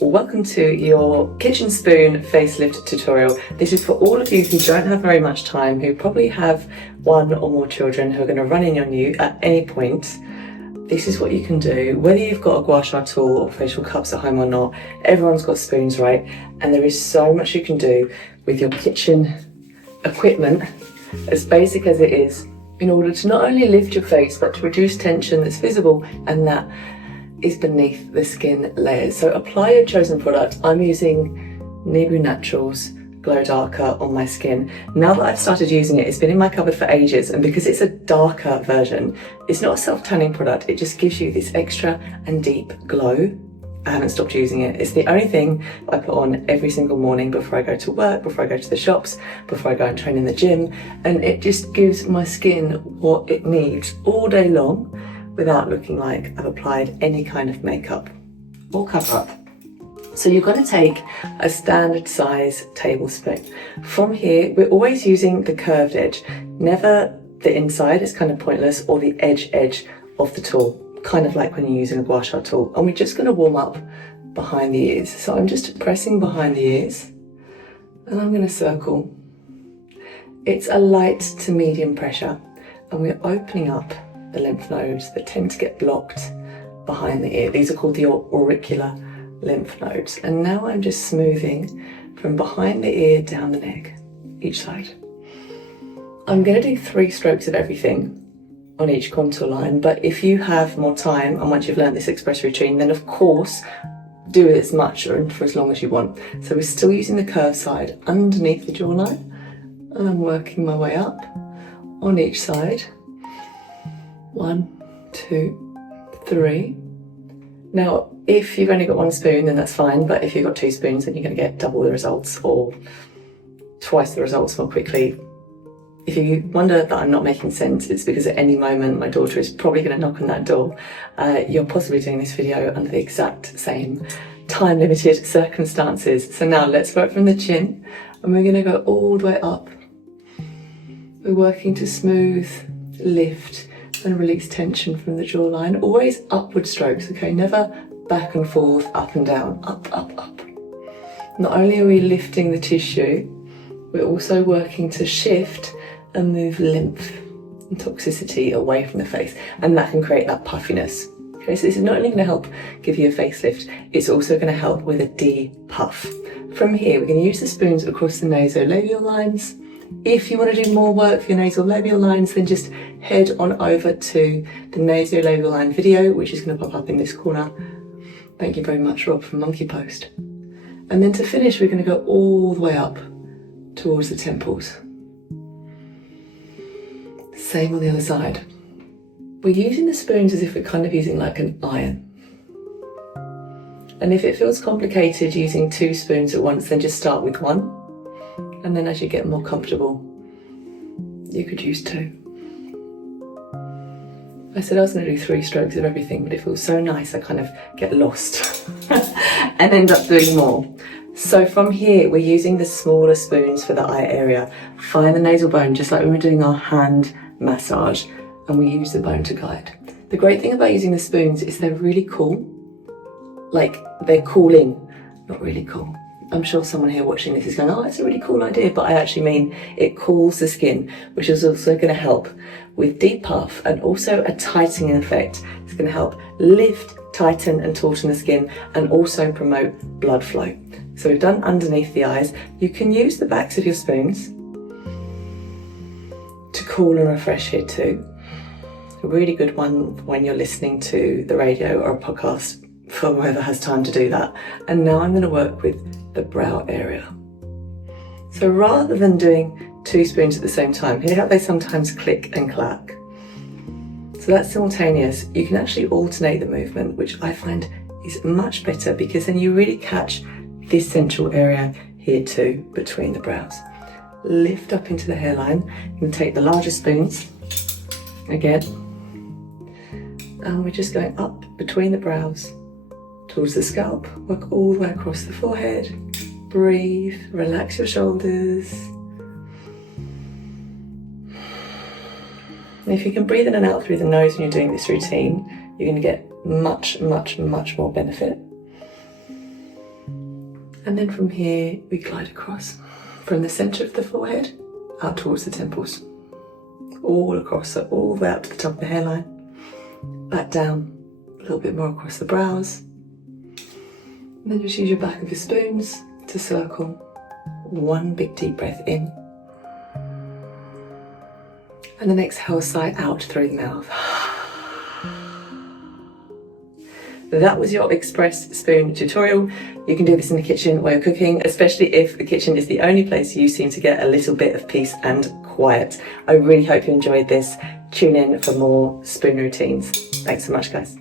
Welcome to your kitchen spoon facelift tutorial. This is for all of you who don't have very much time, who probably have one or more children who are going to run in on you at any point. This is what you can do, whether you've got a gua sha tool or facial cups at home or not. Everyone's got spoons, right? And there is so much you can do with your kitchen equipment, as basic as it is, in order to not only lift your face, but to reduce tension that's visible and that is beneath the skin layers. So apply your chosen product. I'm using Nibu Naturals Glow Darker on my skin. Now that I've started using it, it's been in my cupboard for ages, and because it's a darker version, it's not a self-tanning product, it just gives you this extra and deep glow. I haven't stopped using it. It's the only thing I put on every single morning before I go to work, before I go to the shops, before I go and train in the gym, and it just gives my skin what it needs all day long, without looking like I've applied any kind of makeup or cover up. So you're going to take a standard size tablespoon. From here, we're always using the curved edge, never the inside, it's kind of pointless, or the edge of the tool, kind of like when you're using a gua sha tool. And we're just going to warm up behind the ears. So I'm just pressing behind the ears and I'm going to circle. It's a light to medium pressure, and we're opening up the lymph nodes that tend to get blocked behind the ear. These are called the auricular lymph nodes. And now I'm just smoothing from behind the ear down the neck, each side. I'm going to do 3 strokes of everything on each contour line, but if you have more time and once you've learned this express routine, then of course do it as much or for as long as you want. So we're still using the curved side underneath the jawline, and I'm working my way up on each side. 1, 2, 3. Now, if you've only got 1 spoon, then that's fine, but if you've got 2 spoons, then you're going to get double the results or twice the results more quickly. If you wonder that I'm not making sense, it's because at any moment my daughter is probably going to knock on that door. You're possibly doing this video under the exact same time-limited circumstances. So now let's work from the chin, and we're going to go all the way up. We're working to smooth, lift, and release tension from the jawline. Always upward strokes, okay? Never back and forth, up and down, up, up, up. Not only are we lifting the tissue, we're also working to shift and move lymph and toxicity away from the face, and that can create that puffiness. Okay, so this is not only going to help give you a facelift, it's also going to help with a de-puff. From here, we're going to use the spoons across the nasolabial lines. If you want to do more work for your nasolabial lines, then just head on over to the nasolabial line video, which is going to pop up in this corner. Thank you very much, Rob, from Monkey Post. And then to finish, we're going to go all the way up towards the temples. Same on the other side. We're using the spoons as if we're kind of using like an iron. And if it feels complicated using 2 spoons at once, then just start with 1. And then as you get more comfortable, you could use 2. I said I was going to do 3 strokes of everything, but it feels so nice I kind of get lost and end up doing more. So from here, we're using the smaller spoons for the eye area. Find the nasal bone, just like when we're doing our hand massage, and we use the bone to guide. The great thing about using the spoons is they're really cool. Like, they're cooling, not really cool. I'm sure someone here watching this is going, oh, that's a really cool idea, but I actually mean it cools the skin, which is also going to help with deep puff and also a tightening effect. It's going to help lift, tighten and tauten the skin, and also promote blood flow. So we've done underneath the eyes. You can use the backs of your spoons to cool and refresh here too. A really good one when you're listening to the radio or a podcast, for whoever has time to do that. And now I'm going to work with the brow area. So rather than doing 2 spoons at the same time, hear how they sometimes click and clack. So that's simultaneous. You can actually alternate the movement, which I find is much better, because then you really catch this central area here too, between the brows. Lift up into the hairline. You can take the larger spoons again, and we're just going up between the brows towards the scalp. Work all the way across the forehead. Breathe, relax your shoulders. And if you can breathe in and out through the nose when you're doing this routine, you're going to get much more benefit. And then from here, we glide across from the center of the forehead out towards the temples. All across, so all the way up to the top of the hairline. Back down, a little bit more across the brows. And then just use your back of your spoons to circle. One big deep breath in. And then exhale, sigh out through the mouth. That was your express spoon tutorial. You can do this in the kitchen while you're cooking, especially if the kitchen is the only place you seem to get a little bit of peace and quiet. I really hope you enjoyed this. Tune in for more spoon routines. Thanks so much, guys.